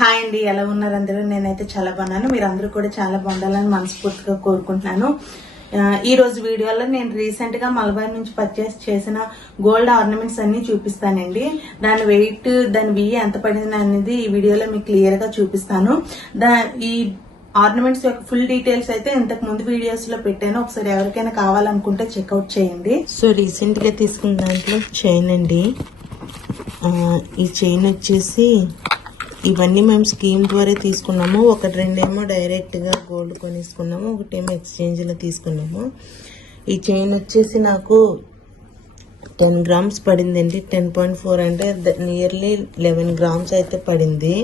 Hi అండి, ఎలా ఉన్నారు అందరూ? నేనైతే చాలా బాగున్నాను. మీరు అందరూ కూడా చాలా బాగుండాలని మనస్ఫూర్తిగా కోరుకుంటున్నాను. ఈ రోజు వీడియోలో నేను రీసెంట్ గా మలబార్ నుంచి పర్చేస్ చేసిన గోల్డ్ ఆర్నమెంట్స్ అన్ని చూపిస్తానండి. దాని వెయిట్, దాని వెయ్యి ఎంత పడింది అనేది ఈ వీడియోలో మీకు క్లియర్ గా చూపిస్తాను. ఈ ఆర్నమెంట్స్ యొక్క ఫుల్ డీటెయిల్స్ అయితే ఇంతకు ముందు వీడియోస్ లో పెట్టాను. ఒకసారి ఎవరికైనా కావాలనుకుంటే చెక్అవుట్ చేయండి. సో రీసెంట్ గా తీసుకున్న దాంట్లో చైన్ అండి. ఈ చైన్ వచ్చేసి ఇవన్నీ మేము స్కీమ్ ద్వారా తీసుకున్నాము. ఒకటి రెండేమో డైరెక్ట్గా గోల్డ్ కొనేసుకున్నాము, ఒకటేమో ఎక్స్చేంజ్లో తీసుకున్నాము. ఈ చైన్ వచ్చేసి నాకు 10 గ్రామ్స్ పడిందండి. 10.4 అంటే నియర్లీ 11 గ్రామ్స్ అయితే పడింది.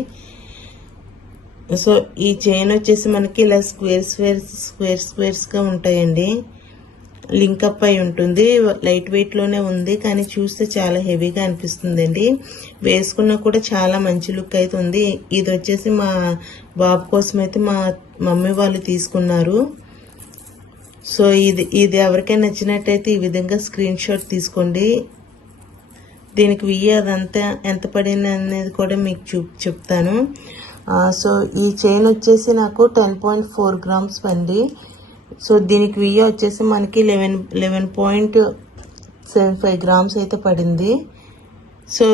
సో ఈ చైన్ వచ్చేసి మనకి ఇలా స్క్వేర్స్గా ఉంటాయండి. లింకప్ అయి ఉంటుంది. లైట్ వెయిట్ లోనే ఉంది, కానీ చూస్తే చాలా హెవీగా అనిపిస్తుందండి. వేసుకున్నా కూడా చాలా మంచి లుక్ అయితే ఉంది. ఇది వచ్చేసి మా బాబు కోసం అయితే మా మమ్మీ వాళ్ళు తీసుకున్నారు. సో ఇది ఎవరికైనా నచ్చినట్టయితే ఈ విధంగా స్క్రీన్ షాట్ తీసుకోండి. దీనికి అదంతా ఎంత పడింది అనేది కూడా మీకు చెప్తాను. సో ఈ చైన్ వచ్చేసి నాకు 10.4 గ్రామ్స్ పండి. సో దీనికి వచ్చేసి మనకి 11.75 గ్రామ్స్ అయితే పడింది. సో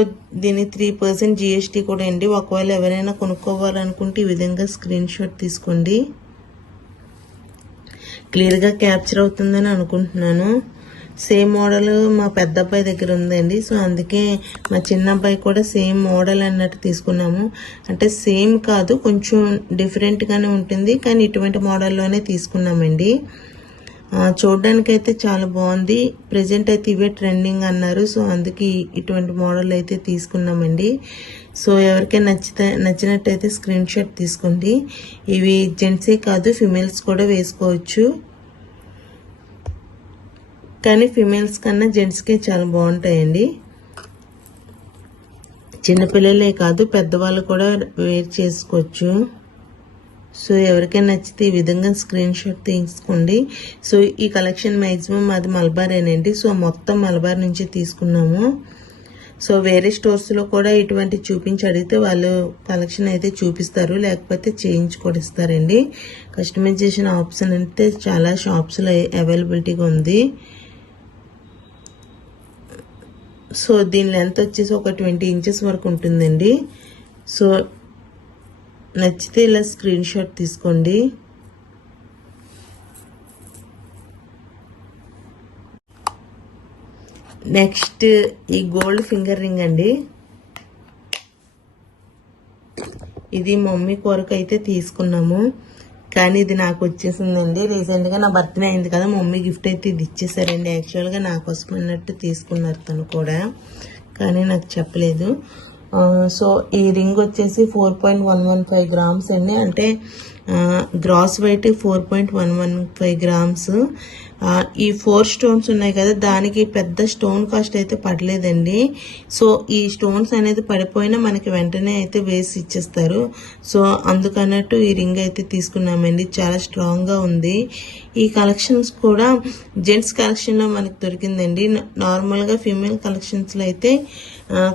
దీని 3% GST కూడా అండి. ఒకవేళ ఎవరైనా కొనుక్కోవాలనుకుంటే ఈ విధంగా స్క్రీన్ షాట్ తీసుకోండి. క్లియర్గా క్యాప్చర్ అవుతుందని అనుకుంటున్నాను. సేమ్ మోడల్ మా పెద్ద అబ్బాయి దగ్గర ఉందండి. సో అందుకే మా చిన్న అబ్బాయి కూడా సేమ్ మోడల్ అన్నట్టు తీసుకున్నాము. అంటే సేమ్ కాదు, కొంచెం డిఫరెంట్గానే ఉంటుంది, కానీ ఇటువంటి మోడల్లోనే తీసుకున్నామండి. చూడడానికైతే చాలా బాగుంది. ప్రెజెంట్ అయితే ఇవే ట్రెండింగ్ అన్నారు. సో అందుకే ఇటువంటి మోడల్ అయితే తీసుకున్నామండి. సో ఎవరికైనా నచ్చినట్టయితే స్క్రీన్ షాట్ తీసుకోండి. ఇవి జెంట్సే కాదు, ఫిమేల్స్ కూడా వేసుకోవచ్చు, కానీ ఫిమేల్స్ కన్నా జెంట్స్కే చాలా బాగుంటాయండి. చిన్నపిల్లలే కాదు, పెద్దవాళ్ళు కూడా వేర్ చేసుకోవచ్చు. సో ఎవరికైనా నచ్చితే ఈ విధంగా స్క్రీన్ షాట్ తీసుకోండి. సో ఈ కలెక్షన్ మ్యాక్సిమం అది మలబారేనండి. సో మొత్తం మలబార్ నుంచి తీసుకున్నాము. సో వేరే స్టోర్స్లో కూడా ఇటువంటి చూపించి అడిగితే వాళ్ళు కలెక్షన్ అయితే చూపిస్తారు, లేకపోతే చేంజ్ కూడా ఇస్తారండి. కస్టమైజేషన్ ఆప్షన్ అంటే చాలా షాప్స్లో అవైలబిలిటీగా ఉంది. సో దీని లెంత్ వచ్చేసి ఒక 20 ఇంచెస్ వరకు ఉంటుందండి. సో నచ్చితే ఇలా స్క్రీన్ షాట్ తీసుకోండి. నెక్స్ట్ ఈ గోల్డ్ ఫింగర్ రింగ్ అండి. ఇది మమ్మీ కొరకు అయితే తీసుకున్నాము, కానీ ఇది నాకు వచ్చేసిందండి. రీసెంట్గా నా బర్త్డే అయింది కదా, మమ్మీ గిఫ్ట్ అయితే ఇది ఇచ్చేసారండి. యాక్చువల్గా నా కోసం అన్నట్టు తీసుకున్నారు తను కూడా, కానీ నాకు చెప్పలేదు. సో ఈ రింగ్ వచ్చేసి 4.115 గ్రామ్స్ అండి. అంటే గ్రాస్ వెయిట్ 4.115 గ్రామ్స్. ఈ 4 స్టోన్స్ ఉన్నాయి కదా, దానికి పెద్ద స్టోన్ కాస్ట్ అయితే పడలేదండి. సో ఈ స్టోన్స్ అనేది పడిపోయినా మనకి వెంటనే అయితే వేసి ఇచ్చేస్తారు. సో అందుకన్నట్టు ఈ రింగ్ అయితే తీసుకున్నామండి. చాలా స్ట్రాంగ్గా ఉంది. ఈ కలెక్షన్స్ కూడా జెంట్స్ కలెక్షన్లో మనకి దొరికిందండి. నార్మల్గా ఫీమేల్ కలెక్షన్స్లో అయితే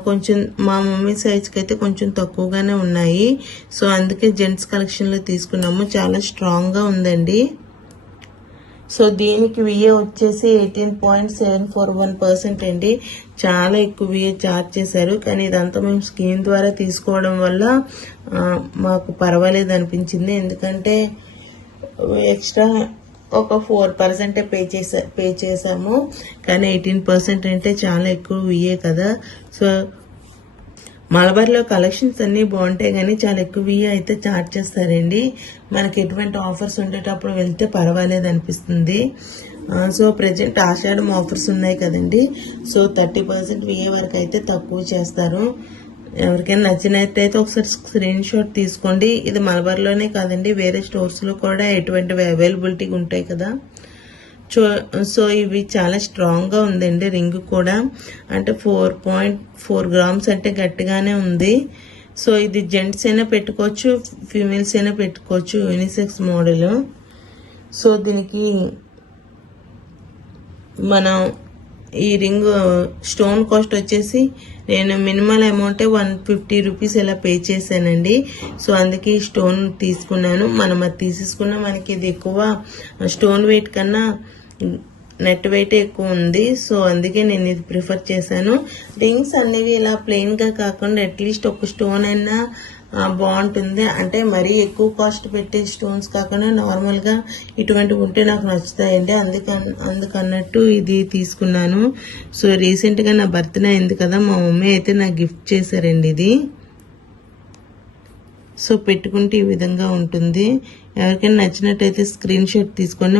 కొంచెం మా మమ్మీ సైజ్కి అయితే కొంచెం తక్కువగానే ఉన్నాయి. సో అందుకే జెంట్స్ కలెక్షన్లో తీసుకున్నాము. చాలా స్ట్రాంగ్గా ఉందండి. సో దీనికి వచ్చేసి 18.741% అండి. చాలా ఎక్కువ చార్జ్ చేశారు, కానీ ఇదంతా మేము స్కీమ్ ద్వారా తీసుకోవడం వల్ల మాకు పర్వాలేదు అనిపించింది. ఎందుకంటే ఎక్స్ట్రా ఒక 4% పే చేసాము, కానీ 18% అంటే చాలా ఎక్కువ కదా. సో మలబార్లో కలెక్షన్స్ అన్నీ బాగుంటాయి, కానీ చాలా ఎక్కువ అయితే చార్జ్ చేస్తారండి. మనకి ఎటువంటి ఆఫర్స్ ఉండేటప్పుడు వెళ్తే పర్వాలేదు అనిపిస్తుంది. సో ప్రజెంట్ ఆషాఢం ఆఫర్స్ ఉన్నాయి కదండి. సో 30% వరకు అయితే తక్కువ చేస్తారు. ఎవరికైనా నచ్చినట్టయితే ఒకసారి స్క్రీన్ షాట్ తీసుకోండి. ఇది మలబార్లోనే కాదండి, వేరే స్టోర్స్లో కూడా ఎటువంటివి అవైలబిలిటీ ఉంటాయి కదా. సో ఇవి చాలా స్ట్రాంగ్గా ఉందండి. రింగ్ కూడా అంటే 4.4 గ్రామ్స్ అంటే గట్టిగానే ఉంది. సో ఇది జెంట్స్ అయినా పెట్టుకోవచ్చు, ఫీమేల్స్ అయినా పెట్టుకోవచ్చు, యూనిసెక్స్ మోడల్. సో దీనికి మనం ఈ రింగ్ స్టోన్ కాస్ట్ వచ్చేసి నేను మినిమల్ అమౌంట్ 150 రూపీస్ ఇలా పే చేశానండి. సో అందుకే ఈ స్టోన్ తీసుకున్నాను. మనం అది తీసేసుకున్న మనకి ఇది ఎక్కువ స్టోన్ వెయిట్ కన్నా నెట్ వెయిట్ ఎక్కువ ఉంది. సో అందుకే నేను ఇది ప్రిఫర్ చేశాను. రింగ్స్ అనేవి ఇలా ప్లెయిన్ గా కాకుండా అట్లీస్ట్ ఒక స్టోన్ అయినా బాగుంటుంది. అంటే మరీ ఎక్కువ కాస్ట్ పెట్టే స్టోన్స్ కాకుండా నార్మల్ గా ఇటువంటివి ఉంటే నాకు నచ్చుతాయండి. అందుకన్నట్టు ఇది తీసుకున్నాను. సో రీసెంట్ గా నా బర్త్డే అయింది కదా, మా మమ్మీ అయితే నాకు గిఫ్ట్ చేశారండి ఇది. సో పెట్టుకుంటే ఈ విధంగా ఉంటుంది. ఎవరికైనా నచ్చినట్టయితే స్క్రీన్ షాట్ తీసుకోండి.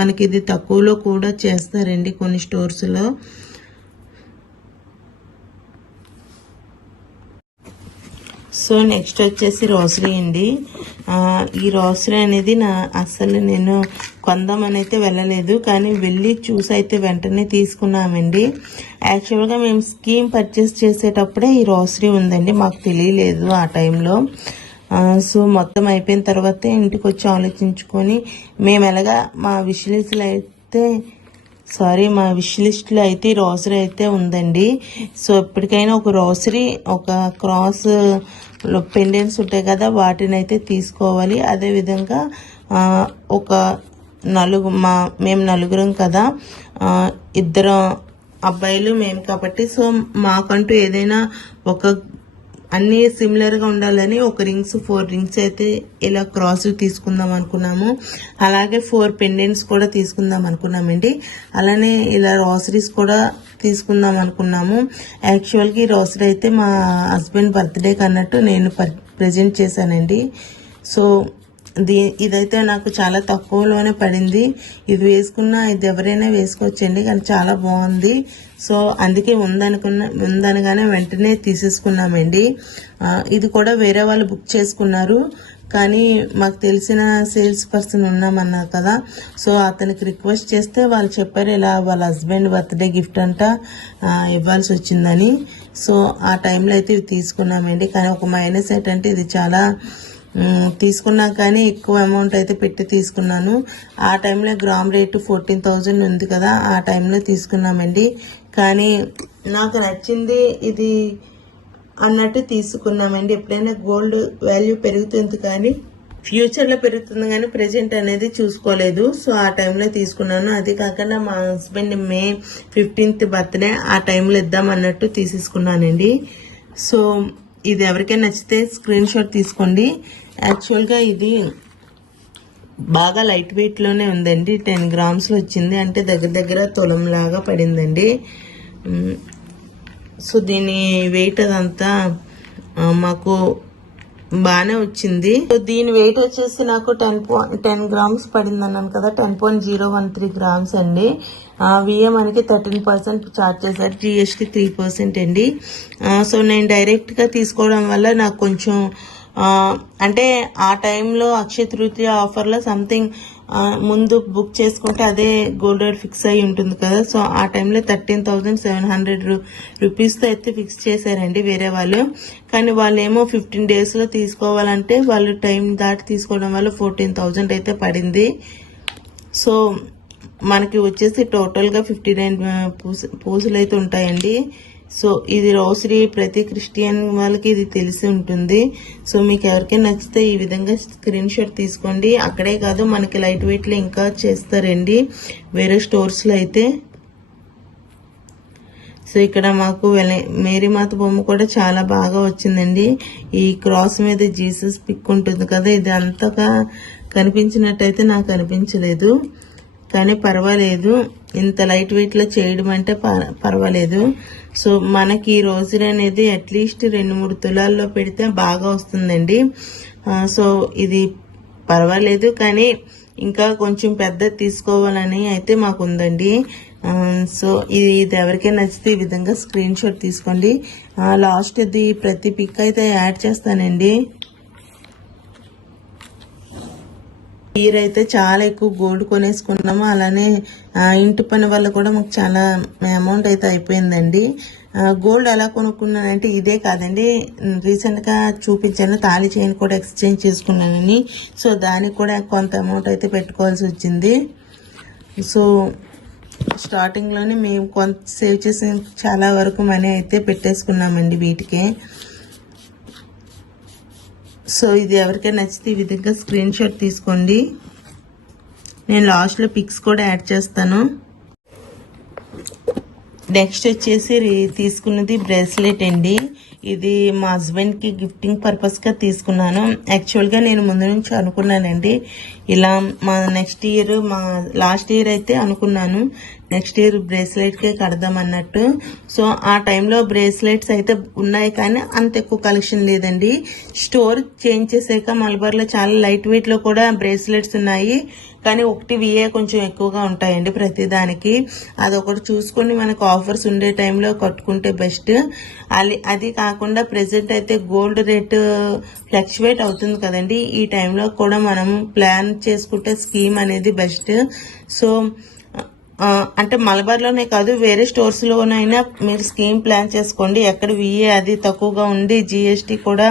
మనకి ఇది తక్కువలో కూడా చేస్తారండి కొన్ని స్టోర్స్ లో. సో నెక్స్ట్ వచ్చేసి రోసరీ అండి. ఈ రోసరీ అనేది అసలు నేను కొందామని అయితే వెళ్ళలేదు, కానీ వెళ్ళి చూసి అయితే వెంటనే తీసుకున్నామండి. యాక్చువల్గా మేము స్కీమ్ పర్చేస్ చేసేటప్పుడే ఈ రోసరీ ఉందండి, మాకు తెలియలేదు ఆ టైంలో. సో మొత్తం అయిపోయిన తర్వాత ఇంటికి వచ్చి ఆలోచించుకొని మేము ఎలాగా మా విష్ లిస్ట్లో అయితే ఈ రోసరీ అయితే ఉందండి. సో ఎప్పటికైనా ఒక రోసరీ, ఒక క్రాస్ పెండెంట్స్ ఉంటాయి కదా, వాటిని అయితే తీసుకోవాలి. అదేవిధంగా ఒక మేము నలుగురం కదా, ఇద్దరు అబ్బాయిలు మేము కాబట్టి, సో మాకంటూ ఏదైనా అన్ని సిమిలర్ గా ఉండాలని ఒక 4 రింగ్స్ అయితే ఇలా క్రాస్ తీసుకుందాం అనుకున్నాము. అలాగే 4 పెండెంట్స్ కూడా తీసుకుందాం అనుకున్నామండి. అలానే ఇలా రోసరీస్ కూడా తీసుకుందాం అనుకున్నాము. యాక్చువల్ గా ఈ రోసరీ అయితే మా హస్బెండ్ బర్త్డే కన్నట్టు నేను ప్రెజెంట్ చేశానండి. సో ఇదైతే నాకు చాలా తక్కువలోనే పడింది. ఇది ఇది ఎవరైనా వేసుకోవచ్చండి, కానీ చాలా బాగుంది. సో అందుకే ఉందనగానే వెంటనే తీసేసుకున్నామండి. ఇది కూడా వేరే వాళ్ళు బుక్ చేసుకున్నారు, కానీ మాకు తెలిసిన సేల్స్ పర్సన్ ఉన్నామన్నారు కదా, సో అతనికి రిక్వెస్ట్ చేస్తే వాళ్ళు చెప్పారు ఇలా వాళ్ళ హస్బెండ్ బర్త్డే గిఫ్ట్ అంట ఇవ్వాల్సి వచ్చిందని. సో ఆ టైంలో అయితే ఇవి తీసుకున్నామండి. కానీ ఒక మైనస్ ఏంటంటే ఇది చాలా తీసుకున్నా కానీ ఎక్కువ అమౌంట్ అయితే పెట్టి తీసుకున్నాను. ఆ టైంలో గ్రామ్ రేటు 14,000 ఉంది కదా, ఆ టైంలో తీసుకున్నామండి. కానీ నాకు నచ్చింది ఇది అన్నట్టు తీసుకున్నామండి. ఎప్పుడైనా గోల్డ్ వాల్యూ పెరుగుతుంది కానీ ఫ్యూచర్లో పెరుగుతుంది, కానీ ప్రెజెంట్ అనేది చూసుకోలేదు. సో ఆ టైంలో తీసుకున్నాను. అది కాకుండా మా హస్బెండ్ May 15th బర్త్డే, ఆ టైంలో ఇద్దాం అన్నట్టు తీసేసుకున్నానండి. సో ఇది ఎవరికైనా నచ్చితే స్క్రీన్ షాట్ తీసుకోండి. యాక్చువల్గా ఇది బాగా లైట్ వెయిట్ లోనే ఉందండి. 10 grams వచ్చింది, అంటే దగ్గర తులం లాగా పడిందండి. సో దీని వెయిట్ అదంతా మాకు బాగానే వచ్చింది. సో దీని వెయిట్ వచ్చేసి నాకు 10 grams పడింది అన్నాను కదా, 10.013 grams అండి. విఏ మనకి 13% చార్జ్ చేశారు, GST 3% అండి. సో నేను డైరెక్ట్ గా తీసుకోవడం వల్ల నాకు కొంచెం అంటే ఆ టైంలో అక్షయ తృతీయ ఆఫర్లో సంథింగ్ ముందు బుక్ చేసుకుంటే అదే గోల్డ్ రేట్ ఫిక్స్ అయి ఉంటుంది కదా. సో ఆ టైంలో 13,700 రూపీస్తో అయితే ఫిక్స్ చేశారండి వేరే వాళ్ళు. కానీ వాళ్ళు ఏమో 15 days లో తీసుకోవాలంటే వాళ్ళు టైం దాటి తీసుకోవడం వల్ల 14,000 అయితే పడింది. సో మనకి వచ్చేసి టోటల్గా 59 పూసలు అయితే ఉంటాయండి. సో ఇది రోసరీ ప్రతి క్రిస్టియన్ వాళ్ళకి ఇది తెలిసి ఉంటుంది. సో మీకు ఎవరికైనా నచ్చితే ఈ విధంగా స్క్రీన్ షాట్ తీసుకోండి. అక్కడే కాదు మనకి లైట్ వెయిట్ లో ఇంకా చేస్తారండి వేరే స్టోర్స్ లో అయితే. సో ఇక్కడ మాకు మేరీమాత బొమ్మ కూడా చాలా బాగా వచ్చిందండి. ఈ క్రాస్ మీద జీసస్ పిక్ ఉంటుంది కదా, ఇది అంతగా కనిపించినట్టయితే నాకు అనిపించలేదు, కానీ పర్వాలేదు. ఇంత లైట్ వెయిట్ లో చేయడం అంటే పర్వాలేదు. సో మనకి ఈ రోజులు అనేది అట్లీస్ట్ 2-3 తులాల్లో పెడితే బాగా వస్తుందండి. సో ఇది పర్వాలేదు, కానీ ఇంకా కొంచెం పెద్ద తీసుకోవాలని అయితే మాకు ఉందండి. సో ఇది ఎవరికైనా నచ్చితే ఈ విధంగా స్క్రీన్ షాట్ తీసుకోండి. లాస్ట్ ఇది ప్రతి పిక్ అయితే యాడ్ చేస్తానండి. ఇయర్ అయితే చాలా ఎక్కువ గోల్డ్ కొనేసుకున్నాము. అలానే ఇంటి పని వల్ల కూడా మాకు చాలా అమౌంట్ అయితే అయిపోయిందండి. గోల్డ్ ఎలా కొనుక్కున్నానంటే ఇదే కాదండి, రీసెంట్ గా చూపించాను తాళి చైన్ కూడా ఎక్స్చేంజ్ చేసుకున్నానని. సో దానికి కూడా కొంత అమౌంట్ అయితే పెట్టుకోవాల్సి వచ్చింది. సో స్టార్టింగ్లోనే మేము కొంత సేవ్ చేసిన చాలా వరకు మనీ అయితే పెట్టేసుకున్నామండి వీటికే. సో ఇది ఎవరికైనా నచ్చితే ఈ విధంగా స్క్రీన్ షాట్ తీసుకోండి. నేను లాస్ట్లో పిక్స్ కూడా యాడ్ చేస్తాను. నెక్స్ట్ వచ్చేసి తీసుకున్నది బ్రేస్లెట్ అండి. ఇది మా హస్బెండ్కి గిఫ్టింగ్ పర్పస్గా తీసుకున్నాను. యాక్చువల్గా నేను ముందు నుంచి అనుకున్నానండి ఇలా మా లాస్ట్ ఇయర్ అయితే అనుకున్నాను నెక్స్ట్ ఇయర్ బ్రేస్లెట్కే కడదాం అన్నట్టు. సో ఆ టైంలో బ్రేస్లెట్స్ అయితే ఉన్నాయి కానీ అంత ఎక్కువ కలెక్షన్ లేదండి. స్టోర్ చేంజ్ చేసాక మలబార్లో చాలా లైట్ వెయిట్లో కూడా బ్రేస్లెట్స్ ఉన్నాయి కానీ ఒకటి విఏ కొంచెం ఎక్కువగా ఉంటాయండి ప్రతిదానికి. అదొకటి చూసుకొని మనకు ఆఫర్స్ ఉండే టైంలో కట్టుకుంటే బెస్ట్. అది కాకుండా ప్రెసెంట్ అయితే గోల్డ్ రేట్ ఫ్లక్చువేట్ అవుతుంది కదండి. ఈ టైంలో కూడా మనం ప్లాన్ చేసుకుంటే స్కీమ్ అనేది బెస్ట్. సో అంటే మలబార్లోనే కాదు వేరే స్టోర్స్లోనైనా మీరు స్కీమ్ ప్లాన్ చేసుకోండి. ఎక్కడ విఏ అది తక్కువగా ఉండి జిఎస్టీ కూడా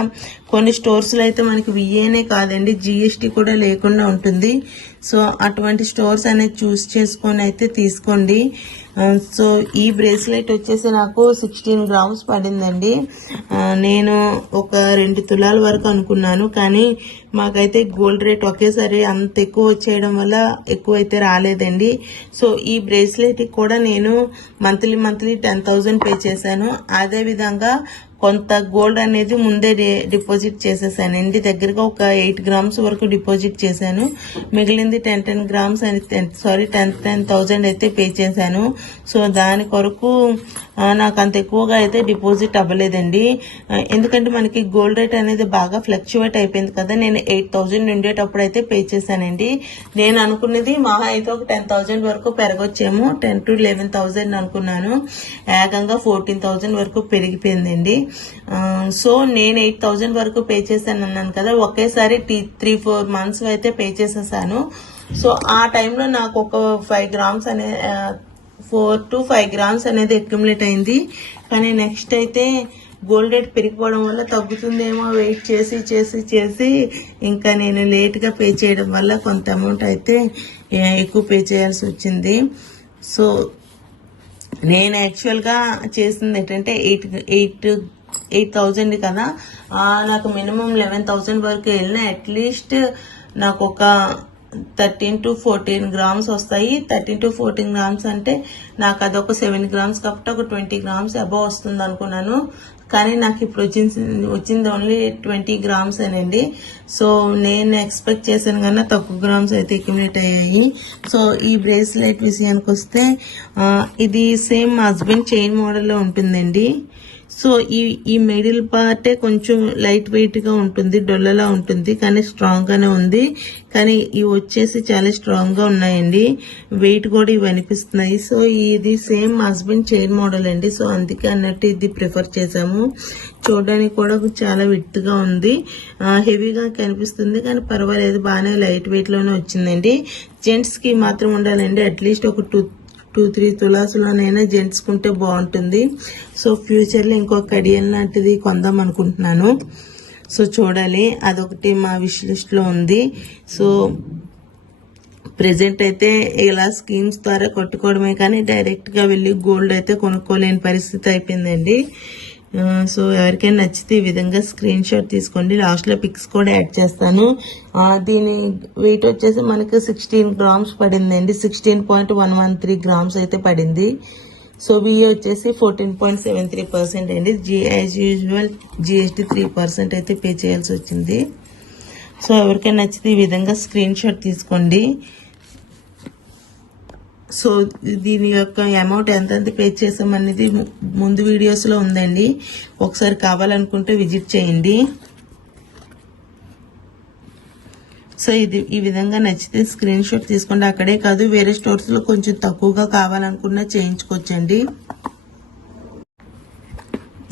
కొన్ని స్టోర్స్లో అయితే మనకి విఏనే కాదండి జిఎస్టీ కూడా లేకుండా ఉంటుంది. సో అటువంటి స్టోర్స్ అనేది చూస్ చేసుకొని అయితే తీసుకోండి. సో ఈ బ్రేస్లెట్ వచ్చేసి నాకు 16 గ్రామ్స్ పడిందండి. నేను ఒక 2 తులాల వరకు అనుకున్నాను కానీ మాకైతే గోల్డ్ రేట్ ఒకేసారి అంత ఎక్కువ వచ్చేయడం వల్ల ఎక్కువ అయితే రాలేదండి. సో ఈ బ్రేస్లెట్కి కూడా నేను మంత్లీ 10,000 పే చేశాను. అదేవిధంగా కొంత గోల్డ్ అనేది ముందే డిపాజిట్ చేసేసానండి. దగ్గరగా ఒక 8 గ్రామ్స్ వరకు డిపాజిట్ చేశాను. మిగిలింది 10 గ్రామ్స్ అని 10,000 అయితే పే చేశాను. సో దాని కొరకు నాకు అంత ఎక్కువగా అయితే డిపాజిట్ అవ్వలేదండి. ఎందుకంటే మనకి గోల్డ్ రేట్ అనేది బాగా ఫ్లక్చువేట్ అయిపోయింది కదా. నేను 8,000 ఉండేటప్పుడు అయితే పే చేశానండి. నేను అనుకున్నది మహా అయితే ఒక 10,000 వరకు పెరగొచ్చేమో, 10 to 11,000 అనుకున్నాను. ఏకంగా 14,000 వరకు పెరిగిపోయిందండి. సో నేను 8,000 వరకు పే చేశాను అన్నాను కదా, ఒకేసారి 3-4 మంత్స్ అయితే పే చేసేసాను. సో ఆ టైంలో నాకు ఒక 5 గ్రామ్స్ అనే 4 to 5 గ్రామ్స్ అనేది అక్యుములేట్ అయింది. కానీ నెక్స్ట్ అయితే గోల్డ్ రేట్ పెరిగిపోవడం వల్ల తగ్గుతుందేమో వెయిట్ చేసి ఇంకా నేను లేట్గా పే చేయడం వల్ల కొంత అమౌంట్ అయితే ఎక్కువ పే చేయాల్సి వచ్చింది. సో నేను యాక్చువల్గా చేసింది ఏంటంటే 8,000 కదా, నాకు మినిమం 11,000 వరకు వెళ్ళినా అట్లీస్ట్ నాకు ఒక 13 to 14 గ్రామ్స్ వస్తాయి. 13 to 14 గ్రామ్స్ అంటే నాకు అదొక 7 గ్రామ్స్ కాబట్టి ఒక 20 గ్రామ్స్ అబౌవ్ వస్తుంది అనుకున్నాను. కానీ నాకు ఇప్పుడు వచ్చింది ఓన్లీ 20 గ్రామ్స్ అనండి. సో నేను ఎక్స్పెక్ట్ చేశాను కన్నా తక్కువ గ్రామ్స్ అయితే అక్యుములేట్ అయ్యాయి. సో ఈ బ్రేస్లెట్ విషయానికి వస్తే ఇది సేమ్ మా హస్బెండ్ చైన్ మోడల్లో ఉంటుందండి. సో ఈ మిడిల్ పార్టే కొంచెం లైట్ వెయిట్ గా ఉంటుంది, డొల్లలా ఉంటుంది కానీ స్ట్రాంగ్ గానే ఉంది. కానీ ఇవి వచ్చేసి చాలా స్ట్రాంగ్ గా ఉన్నాయండి, వెయిట్ కూడా ఇవి అనిపిస్తున్నాయి. సో ఇది సేమ్ హస్బెండ్ చైన్ మోడల్ అండి. సో అందుకే అన్నట్టు ఇది ప్రిఫర్ చేసాము. చూడడానికి కూడా చాలా విత్ గా ఉంది, హెవీగా కనిపిస్తుంది కానీ పర్వాలేదు, బాగానే లైట్ వెయిట్ లోనే వచ్చిందండి. జెంట్స్ కి మాత్రం ఉండాలండి అట్లీస్ట్ ఒక 2-3 తులాసులోనైనా జెంట్స్కుంటే బాగుంటుంది. సో ఫ్యూచర్లో ఇంకొక కడియన్ లాంటిది కొందాం అనుకుంటున్నాను. సో చూడాలి, అదొకటి మా విష్ లిస్ట్లో ఉంది. సో ప్రెజెంట్ అయితే ఇలా స్కీమ్స్ ద్వారా కొట్టుకోవడమే కానీ డైరెక్ట్గా వెళ్ళి గోల్డ్ అయితే కొనుక్కోలేని పరిస్థితి అయిపోయిందండి. సో ఎవరికైనా నచ్చితే ఈ విధంగా స్క్రీన్ షాట్ తీసుకోండి. లాస్ట్లో పిక్స్ కూడా యాడ్ చేస్తాను. దీని వెయిట్ వచ్చేసి మనకి 16 గ్రామ్స్ పడిందండి. 16.113 గ్రామ్స్ అయితే పడింది. సో విఏ వచ్చేసి 14.73% అండి. యాజ్ యూజువల్ జిఎస్టీ 3% అయితే పే చేయాల్సి వచ్చింది. సో ఎవరికైనా నచ్చితే ఈ విధంగా స్క్రీన్ షాట్ తీసుకోండి. సో దీని యొక్క అమౌంట్ ఎంతెంత పే చేసామనేది ముందు వీడియోస్లో ఉందండి, ఒకసారి కావాలనుకుంటే విజిట్ చేయండి. సో ఇది ఈ విధంగా నచ్చితే స్క్రీన్ షాట్ తీసుకోండి. అక్కడే కాదు వేరే స్టోర్స్లో కొంచెం తక్కువగా కావాలనుకున్నా చేయించుకోవచ్చండి.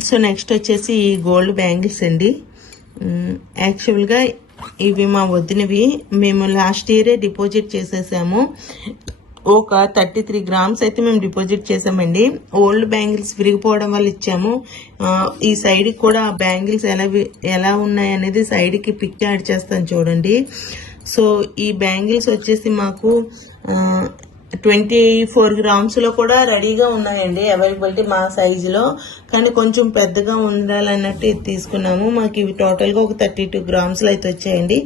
సో నెక్స్ట్ వచ్చేసి ఈ గోల్డ్ బ్యాంగిల్స్ అండి. యాక్చువల్గా ఇవి మా వదినవి, మేము లాస్ట్ ఇయరే డిపాజిట్ చేసేసాము. ఒక 33 గ్రామ్స్ అయితే మేము డిపాజిట్ చేసామండి. ఓల్డ్ బ్యాంగిల్స్ విరిగిపోవడం వల్ల ఇచ్చాము. ఈ సైడ్ కూడా బ్యాంగిల్స్ ఎలా ఉన్నాయి అనేది సైడ్ కి పిక్ యాడ్ చేస్తాను చూడండి. సో ఈ బ్యాంగిల్స్ వచ్చేసి మాకు 24 grams లో కూడా రెడీగా ఉన్నాయండి, అవైలబిలిటీ మా సైజులో. కానీ కొంచెం పెద్దగా ఉండాలన్నట్టు ఇది తీసుకున్నాము. మాకు ఇవి టోటల్గా ఒక 32 grams అయితే వచ్చాయండి.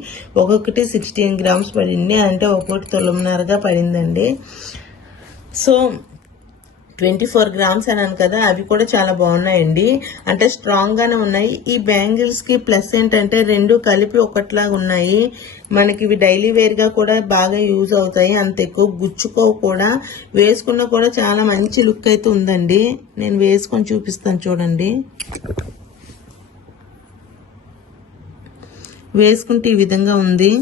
ఒక్కొక్కటి 16 grams పడింది, అంటే ఒక్కొక్కటి 9.5గా పడిందండి. సో 24 grams అన్నాను కదా, అవి కూడా చాలా బాగున్నాయండి, అంటే స్ట్రాంగ్ గానే ఉన్నాయి. ఈ బ్యాంగిల్స్ కి ప్లస్ ఏంటంటే రెండు కలిపి ఒకట్లాగా ఉన్నాయి. మనకి ఇవి డైలీ వేర్ గా కూడా బాగా యూజ్ అవుతాయి, అంత ఎక్కువ గుచ్చుకోవు కూడా. వేసుకున్నా కూడా చాలా మంచి లుక్ అయితే ఉందండి. నేను వేసుకొని చూపిస్తాను చూడండి. వేసుకుంటే ఈ విధంగా ఉంది.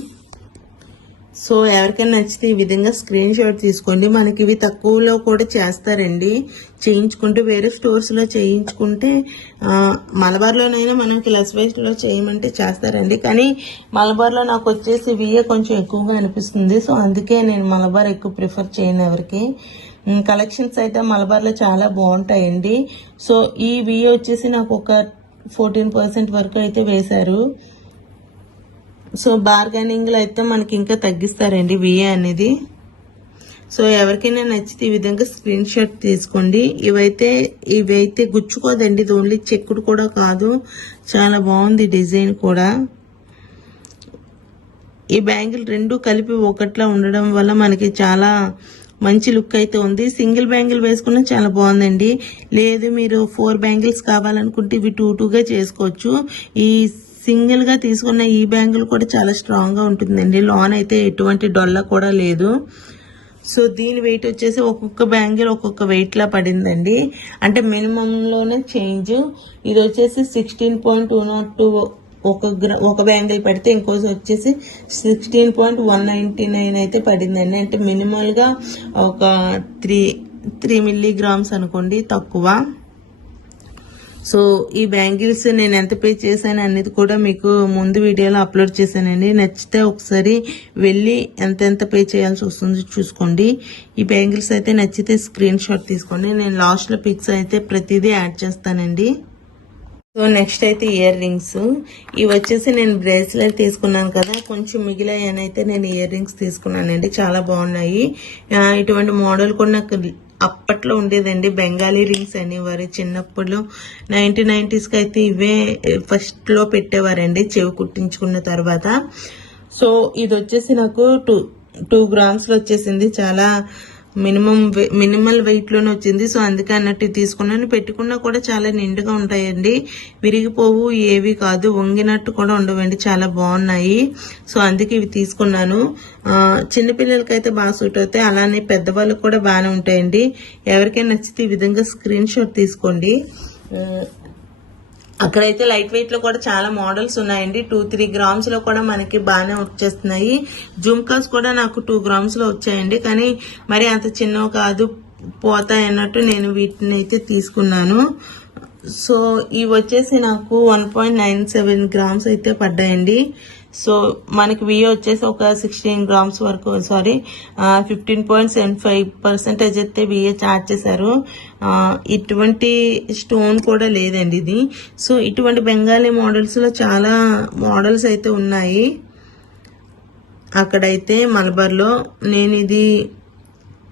సో ఎవరికైనా నచ్చితే ఈ విధంగా స్క్రీన్ షాట్ తీసుకోండి. మనకి ఇవి తక్కువలో కూడా చేస్తారండి చేయించుకుంటే. వేరే స్టోర్స్ లో చేయించుకుంటే మలబార్ లోనైనా మనకి లెస్ వెయిట్ లో చేయమంటే చేస్తారండి. కానీ మలబార్ లో నాకు వచ్చేసి ఇవే కొంచెం ఎక్కువగా అనిపిస్తుంది. సో అందుకే నేను మలబార్ ఎక్కువ ప్రిఫర్ చేయను ఎవరికి. కలెక్షన్స్ అయితే మలబార్ లో చాలా బాగుంటాయండి. సో ఈ విఏ వచ్చేసి నాకు ఒక 14% వరకు అయితే వేశారు. సో బార్గెనింగ్ లో అయితే మనకి ఇంకా తగ్గిస్తారండి విఏ అనేది. సో ఎవరికైనా నచ్చితే ఈ విధంగా స్క్రీన్ షాట్ తీసుకోండి. ఇవైతే గుచ్చుకోదండి, ఇది ఓన్లీ చెక్కుడు కూడా కాదు, చాలా బాగుంది డిజైన్ కూడా. ఈ బ్యాంగిల్ రెండు కలిపి ఒకట్లా ఉండడం వల్ల మనకి చాలా మంచి లుక్ అయితే ఉంది. సింగిల్ బ్యాంగిల్ వేసుకున్నా చాలా బాగుందండి. లేదు మీరు 4 బ్యాంగిల్స్ కావాలనుకుంటే ఇవి 2గా చేసుకోవచ్చు. ఈ సింగిల్ గా తీసుకున్న ఈ బ్యాంగిల్ కూడా చాలా స్ట్రాంగ్ గా ఉంటుందండి. లోన్ అయితే ఎటువంటి డొల్ల కూడా లేదు. సో దీని వెయిట్ వచ్చేసి ఒక్కొక్క బ్యాంగిల్ ఒక్కొక్క వెయిట్ లా పడిందండి, అంటే మినిమం లోనే చేంజ్. ఇది వచ్చేసి 16.202 ఒక బ్యాంగిల్ పడితే ఇంకోటి వచ్చేసి 16.199 అయితే పడిందండి. అంటే మినిమల్ గా ఒక 3 milligrams అనుకోండి తక్కువ. సో ఈ బ్యాంగిల్స్ నేను ఎంత పే చేశాను అనేది కూడా మీకు ముందు వీడియోలో అప్లోడ్ చేశానండి. నచ్చితే ఒకసారి వెళ్ళి ఎంత పే చేయాల్సి వస్తుందో చూసుకోండి. ఈ బ్యాంగిల్స్ అయితే నచ్చితే స్క్రీన్ షాట్ తీసుకోండి. నేను లాస్ట్ లో పిక్స్ అయితే ప్రతిదీ యాడ్ చేస్తానండి. సో నెక్స్ట్ అయితే ఇయర్ రింగ్స్. ఇవి వచ్చేసి నేను బ్రేస్లెట్ తీసుకున్నాను కదా, కొంచెం మిగిలాయని అయితే నేను ఇయర్ రింగ్స్ తీసుకున్నానండి. చాలా బాగున్నాయి. ఇటువంటి మోడల్ కూడా నాకు అప్పట్లో ఉండేదండి. బెంగాలీ రింగ్స్ అనేవారు చిన్నప్పుడు. 1990s కి అయితే ఇవే ఫస్ట్ లో పెట్టేవారండి చెవి కుట్టించుకున్న తర్వాత. సో ఇది వచ్చేసి నాకు 2 grams లో వచ్చేసింది. చాలా మినిమల్ వెయిట్ లోనే వచ్చింది. సో అందుకే అన్నట్టు తీసుకున్నాను. పెట్టుకున్నా కూడా చాలా నిండుగా ఉంటాయండి, విరిగిపోవు, ఏవి కాదు, వంగినట్టు కూడా ఉండవండి, చాలా బాగున్నాయి. సో అందుకే ఇవి తీసుకున్నాను. చిన్నపిల్లలకి అయితే బాగా సూట్ అవుతాయి, అలానే పెద్దవాళ్ళకి కూడా బాగానే ఉంటాయండి. ఎవరికైనా నచ్చితే ఈ విధంగా స్క్రీన్ షాట్ తీసుకోండి. అక్కడైతే లైట్ వెయిట్ లో కూడా చాలా మోడల్స్ ఉన్నాయండి. 2-3 grams లో కూడా మనకి బాగానే వచ్చేస్తున్నాయి. జుమ్కాస్ కూడా నాకు 2 grams లో వచ్చాయండి, కానీ మరి అంత చిన్నవి కాదు, పోతాయి అన్నట్టు నేను వీటిని అయితే తీసుకున్నాను. సో ఇవి వచ్చేసి నాకు 1.97 grams అయితే పడ్డాయండి. సో మనకి విఏ వచ్చేసి ఒక 16 grams వరకు 15.75% అయితే విఏ చార్జ్ చేశారు. ఇటువంటి స్టోన్ కూడా లేదండి ఇది. సో ఇటువంటి బెంగాలీ మోడల్స్ లో చాలా మోడల్స్ అయితే ఉన్నాయి అక్కడైతే మలబార్ లో. నేను ఇది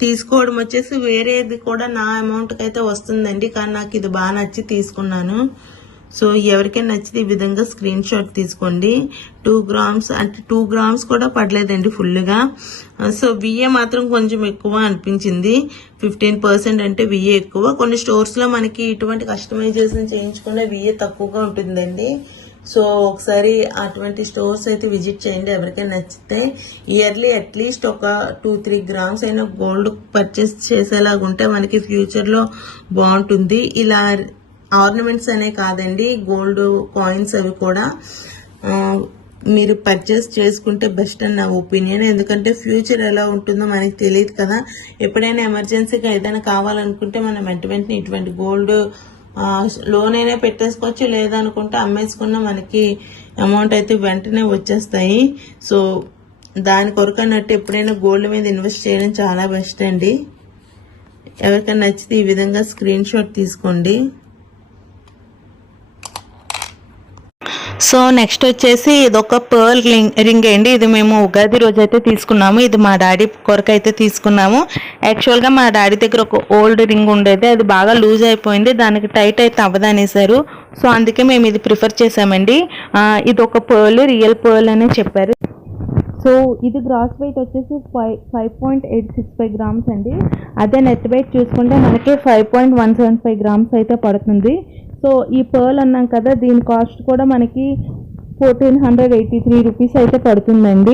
తీసుకోవడం వచ్చేసి వేరేది కూడా నా అమౌంట్ కి అయితే వస్తుందండి, కానీ నాకు ఇది బాగా నచ్చి తీసుకున్నాను. సో ఎవరికైనా నచ్చితే ఈ విధంగా స్క్రీన్ షాట్ తీసుకోండి. 2 grams అంటే 2 grams కూడా పడలేదండి ఫుల్ గా. సో విఏ మాత్రం కొంచెం ఎక్కువ అనిపించింది. 15% అంటే విఏ ఎక్కువ. కొన్ని స్టోర్స్ లో మనకి ఇటువంటి కస్టమైజేషన్ చేయించుకున్న విఏ తక్కువగా ఉంటుందండి. సో ఒకసారి అటువంటి స్టోర్స్ అయితే విజిట్ చేయండి ఎవరికైనా నచ్చితే. ఇయర్లీ అట్లీస్ట్ ఒక 2-3 grams అయినా గోల్డ్ పర్చేస్ చేసేలాగా ఉంటే మనకి ఫ్యూచర్ లో బాగుంటుంది. ఇలా ఆర్నమెంట్స్ అనే కాదండి, గోల్డ్ కాయిన్స్ అవి కూడా మీరు పర్చేస్ చేసుకుంటే బెస్ట్ అని నా ఒపీనియన్. ఎందుకంటే ఫ్యూచర్ ఎలా ఉంటుందో మనకి తెలియదు కదా. ఎప్పుడైనా ఎమర్జెన్సీగా ఏదైనా కావాలనుకుంటే మనం వెంటనే ఇటువంటి గోల్డ్ లోన్ అయినా పెట్టేసుకోవచ్చు, లేదనుకుంటే అమ్మేసుకున్న మనకి అమౌంట్ అయితే వెంటనే వచ్చేస్తాయి. సో దాని కొరకు అన్నట్టు ఎప్పుడైనా గోల్డ్ మీద ఇన్వెస్ట్ చేయడం చాలా బెస్ట్ అండి. ఎవరికైనా నచ్చితే ఈ విధంగా స్క్రీన్ షాట్ తీసుకోండి. సో నెక్స్ట్ వచ్చేసి ఇదొక పర్ల్ రింగ్ అండి. ఇది మేము ఉగాది రోజు అయితే తీసుకున్నాము. ఇది మా డాడీ కొరకు అయితే తీసుకున్నాము. యాక్చువల్గా మా డాడీ దగ్గర ఒక ఓల్డ్ రింగ్ ఉండేది, అది బాగా లూజ్ అయిపోయింది, దానికి టైట్ అయితే అవ్వదనేసారు. సో అందుకే మేము ఇది ప్రిఫర్ చేసామండి. ఇది ఒక పర్ల్, రియల్ పర్ల్ అనే చెప్పారు. సో ఇది గ్రాస్ వెయిట్ వచ్చేసి 5.865 గ్రామ్స్ అండి. అదే నెట్ వెయిట్ చూసుకుంటే మనకి 5.175 గ్రామ్స్ అయితే పడుతుంది. సో ఈ పర్ల్ అన్నాం కదా, దీని కాస్ట్ కూడా మనకి 1483 రూపీస్ అయితే పడుతుందండి.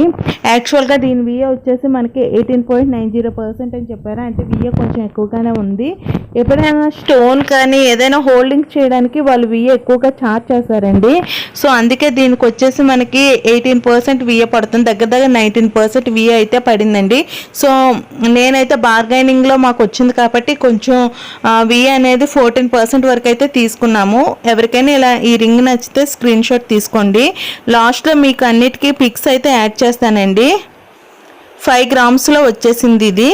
యాక్చువల్గా దీని విఏ వచ్చేసి మనకి 18.90% అని చెప్పారు. అంటే విఏ కొంచెం ఎక్కువగానే ఉంది. ఎప్పుడైనా స్టోన్ కానీ ఏదైనా హోల్డింగ్ చేయడానికి వాళ్ళు విఏ ఎక్కువగా ఛార్జ్ చేస్తారండి. సో అందుకే దీనికి వచ్చేసి మనకి 18% విఏ పడుతుంది, దగ్గర 19% విఏ అయితే పడిందండి. సో నేనైతే బార్గైనింగ్లో మాకు వచ్చింది కాబట్టి కొంచెం విఏ అనేది 14% వరకు అయితే తీసుకున్నాము. ఎవరికైనా ఇలా ఈ రింగ్ నచ్చితే స్క్రీన్ షాట్ తీసుకోండి. లాస్ట్లో మీకు అన్నిటికీ పిక్స్ అయితే యాడ్ చేస్తానండి. 5 గ్రామ్స్లో వచ్చేసింది ఇది.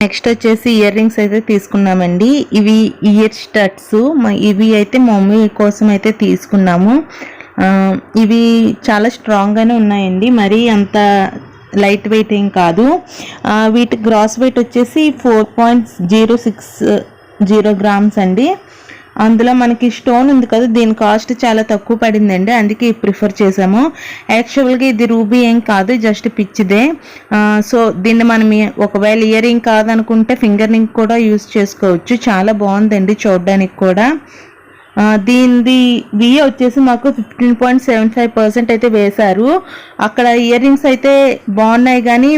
నెక్స్ట్ వచ్చేసి ఇయర్ రింగ్స్ అయితే తీసుకున్నామండి. ఇవి ఇయర్ స్టడ్స్, ఇవి అయితే మా మమ్మీ కోసం అయితే తీసుకున్నాము. ఇవి చాలా స్ట్రాంగ్గానే ఉన్నాయండి, మరీ అంత లైట్ వెయిట్ ఏం కాదు. వీటి గ్రాస్ వెయిట్ వచ్చేసి 4.060 గ్రామ్స్ అండి. అందులో మనకి స్టోన్ ఉంది కదా, దీని కాస్ట్ చాలా తక్కువ పడిందండి, అందుకే ప్రిఫర్ చేసాము. యాక్చువల్గా ఇది రూబీ ఏం కాదు, జస్ట్ పిచ్చిదే. సో దీన్ని మనం ఒకవేళ ఇయర్ రింగ్ కాదనుకుంటే ఫింగర్ రింగ్ కూడా యూస్ చేసుకోవచ్చు. చాలా బాగుందండి చూడడానికి కూడా. దీనిది విఏ వచ్చేసి మాకు 15.75% అయితే వేశారు. అక్కడ ఇయర్ రింగ్స్ అయితే బాగున్నాయి కానీ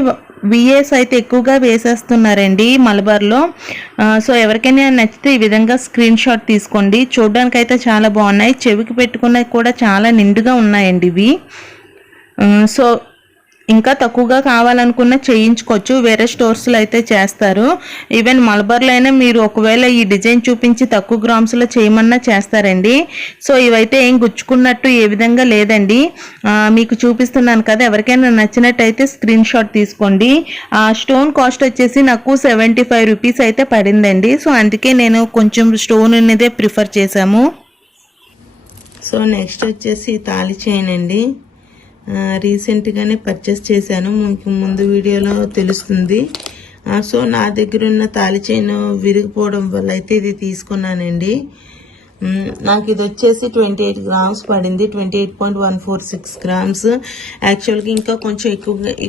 విఏస్ అయితే ఎక్కువగా వేసేస్తున్నారండి మలబార్లో. సో ఎవరికైనా నచ్చితే ఈ విధంగా స్క్రీన్ షాట్ తీసుకోండి. చూడడానికి అయితే చాలా బాగున్నాయి, చెవికి పెట్టుకున్నవి కూడా చాలా నిండుగా ఉన్నాయండి ఇవి. సో ఇంకా తక్కువగా కావాలనుకున్న చేయించుకోవచ్చు, వేరే స్టోర్స్లో అయితే చేస్తారు. ఈవెన్ మలబార్లో అయినా మీరు ఒకవేళ ఈ డిజైన్ చూపించి తక్కువ గ్రామ్స్లో చేయమన్నా చేస్తారండి. సో ఇవైతే ఏం గుచ్చుకున్నట్టు ఏ విధంగా లేదండి, మీకు చూపిస్తున్నాను కదా. ఎవరికైనా నచ్చినట్టయితే స్క్రీన్ షాట్ తీసుకోండి. స్టోన్ కాస్ట్ వచ్చేసి నాకు 75 రూపీస్ అయితే పడిందండి. సో అందుకే నేను కొంచెం స్టోన్ అనేదే ప్రిఫర్ చేశాము. సో నెక్స్ట్ వచ్చేసి తాళి చైన్ అండి. రీసెంట్గానే పర్చేస్ చేశాను, మీకు ముందు వీడియోలో తెలుస్తుంది. సో నా దగ్గర ఉన్న తాళి చైన్ విరిగిపోవడం వల్ల అయితే ఇది తీసుకున్నానండి. నాకు ఇది వచ్చేసి 28 గ్రామ్స్ పడింది, 28.146 గ్రామ్స్. యాక్చువల్గా ఇంకా కొంచెం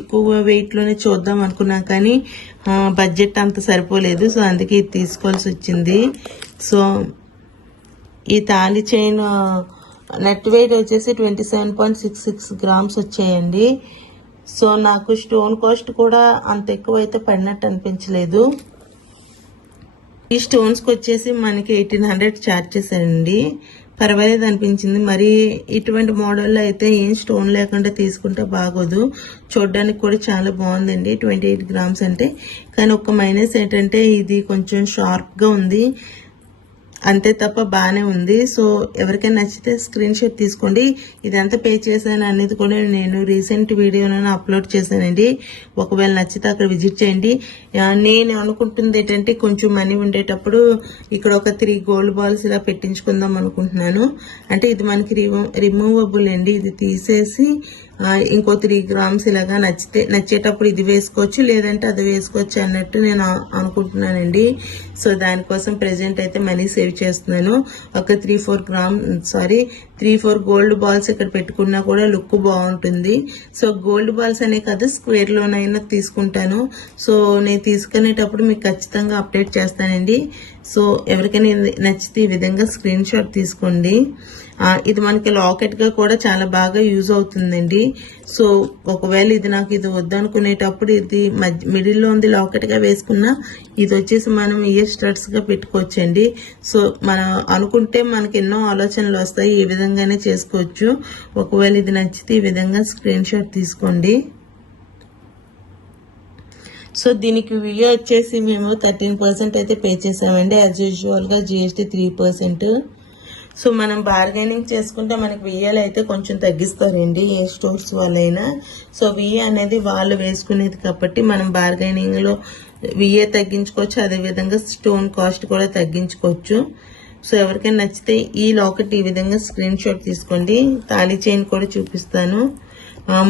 ఎక్కువ వెయిట్లోనే చూద్దాం అనుకున్నాం కానీ బడ్జెట్ అంత సరిపోలేదు. సో అందుకే ఇది తీసుకోవాల్సి వచ్చింది. సో ఈ తాళి చైన్ నెట్ వెయిట్ వచ్చేసి 27.66 గ్రామ్స్ వచ్చాయండి. సో నాకు స్టోన్ కాస్ట్ కూడా అంత ఎక్కువ అయితే పడినట్టు అనిపించలేదు. ఈ స్టోన్స్కి వచ్చేసి మనకి 1800 ఛార్జ్ చేశారండి, పర్వాలేదు అనిపించింది. మరి ఇటువంటి మోడల్లో అయితే ఏం స్టోన్ లేకుండా తీసుకుంటే బాగోదు. చూడడానికి కూడా చాలా బాగుందండి 28 గ్రామ్స్ అంటే. కానీ ఒక మైనస్ ఏంటంటే ఇది కొంచెం షార్ప్గా ఉంది, అంతే తప్ప బాగానే ఉంది. సో ఎవరికైనా నచ్చితే స్క్రీన్ షాట్ తీసుకోండి. ఇది ఎంత పే చేశాను అనేది కూడా నేను రీసెంట్ వీడియోలో అప్లోడ్ చేశానండి, ఒకవేళ నచ్చితే అక్కడ విజిట్ చేయండి. నేను అనుకుంటుంది ఏంటంటే కొంచెం మనీ ఉండేటప్పుడు ఇక్కడ ఒక 3 గోల్డ్ బాల్స్ ఇలా పెట్టించుకుందాం అనుకుంటున్నాను. అంటే ఇది మనకి రిమూవబుల్ అండి, ఇది తీసేసి ఇంకో 3 గ్రామ్స్ ఇలాగా నచ్చేటప్పుడు ఇది వేసుకోవచ్చు, లేదంటే అది వేసుకోవచ్చు అన్నట్టు నేను అనుకుంటున్నానండి. సో దానికోసం ప్రెజెంట్ అయితే మనీ సేవ్ చేస్తున్నాను. ఒక 3-4 గోల్డ్ బాల్స్ ఇక్కడ పెట్టుకున్నా కూడా లుక్ బాగుంటుంది. సో గోల్డ్ బాల్స్ అనే కదా, స్క్వేర్ లోనైనా తీసుకుంటాను. సో నేను తీసుకునేటప్పుడు మీకు ఖచ్చితంగా అప్డేట్ చేస్తానండి. సో ఎవరికైనా నచ్చితే ఈ విధంగా స్క్రీన్ షాట్ తీసుకోండి. ఇది మనకి లాకెట్ గా కూడా చాలా బాగా యూజ్ అవుతుందండి. సో ఒకవేళ ఇది వద్దనుకునేటప్పుడు ఇది మిడిల్ లో ఉంది లాకెట్ గా వేసుకున్నా, ఇది వచ్చేసి మనం ఇయర్ స్టడ్స్ గా పెట్టుకోవచ్చండి. సో మనం అనుకుంటే మనకి ఎన్నో ఆలోచనలు వస్తాయి, ఈ విధంగానే చేసుకోవచ్చు. ఒకవేళ ఇది నచ్చితే ఈ విధంగా స్క్రీన్ షాట్ తీసుకోండి. సో దీనికి విఏ వచ్చేసి మేము 13% అయితే పే చేసామండి. యాజ్ యూజువల్ గా GST 3%. సో మనం బార్గెనింగ్ చేసుకుంటే మనకి విఏలు అయితే కొంచెం తగ్గిస్తారండి, ఏ స్టోర్స్ వాళ్ళైనా. సో విఏ అనేది వాళ్ళు వేసుకునేది కాబట్టి మనం బార్గెనింగ్ లో విఏ తగ్గించుకోవచ్చు, అదేవిధంగా స్టోన్ కాస్ట్ కూడా తగ్గించుకోవచ్చు. సో ఎవరికైనా నచ్చితే ఈ లాకెట్ ఈ విధంగా స్క్రీన్ షాట్ తీసుకోండి. తాళీ చైన్ కూడా చూపిస్తాను.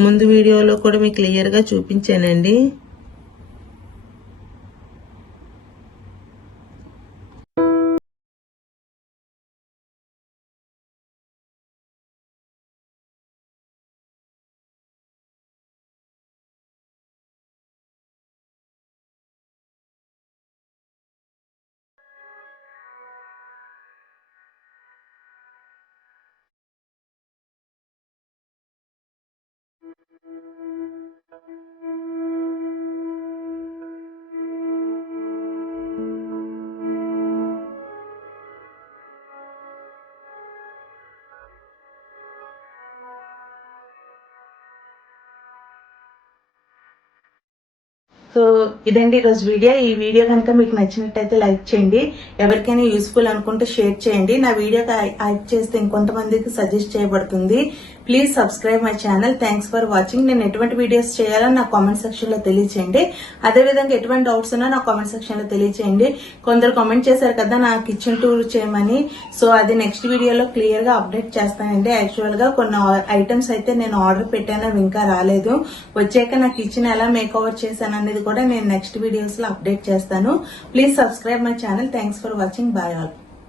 ముందు వీడియోలో కూడా మీకు క్లియర్ గా చూపించానండి. సో ఇదండి ఈరోజు వీడియో. ఈ వీడియో కనుక మీకు నచ్చినట్టయితే లైక్ చేయండి. ఎవరికైనా యూస్ఫుల్ అనుకుంటే షేర్ చేయండి. నా వీడియోకి హైప్ చేస్తే ఇంకొంతమందికి సజెస్ట్ చేయబడుతుంది. Please subscribe my channel. Thanks for watching. నేను ఎటువంటి వీడియోస్ చేయాలో నా కామెంట్ సెక్షన్ లో తెలియచేయండి. అదేవిధంగా ఎటువంటి డౌట్స్ ఉన్నా నా కామెంట్ సెక్షన్ లో తెలియచేయండి. కొందరు కామెంట్ చేశారు కదా నా కిచెన్ టూర్ చేయమని. సో అది నెక్స్ట్ వీడియోలో క్లియర్ గా అప్డేట్ చేస్తానండి. యాక్చువల్ గా కొన్ని ఐటమ్స్ అయితే నేను ఆర్డర్ పెట్టాను, అవి ఇంకా రాలేదు. వచ్చాక నా కిచెన్ ఎలా మేక్ ఓవర్ చేశాను అనేది కూడా నేను నెక్స్ట్ వీడియోస్ లో అప్డేట్ చేస్తాను. Please subscribe my channel. Thanks for watching. Bye all.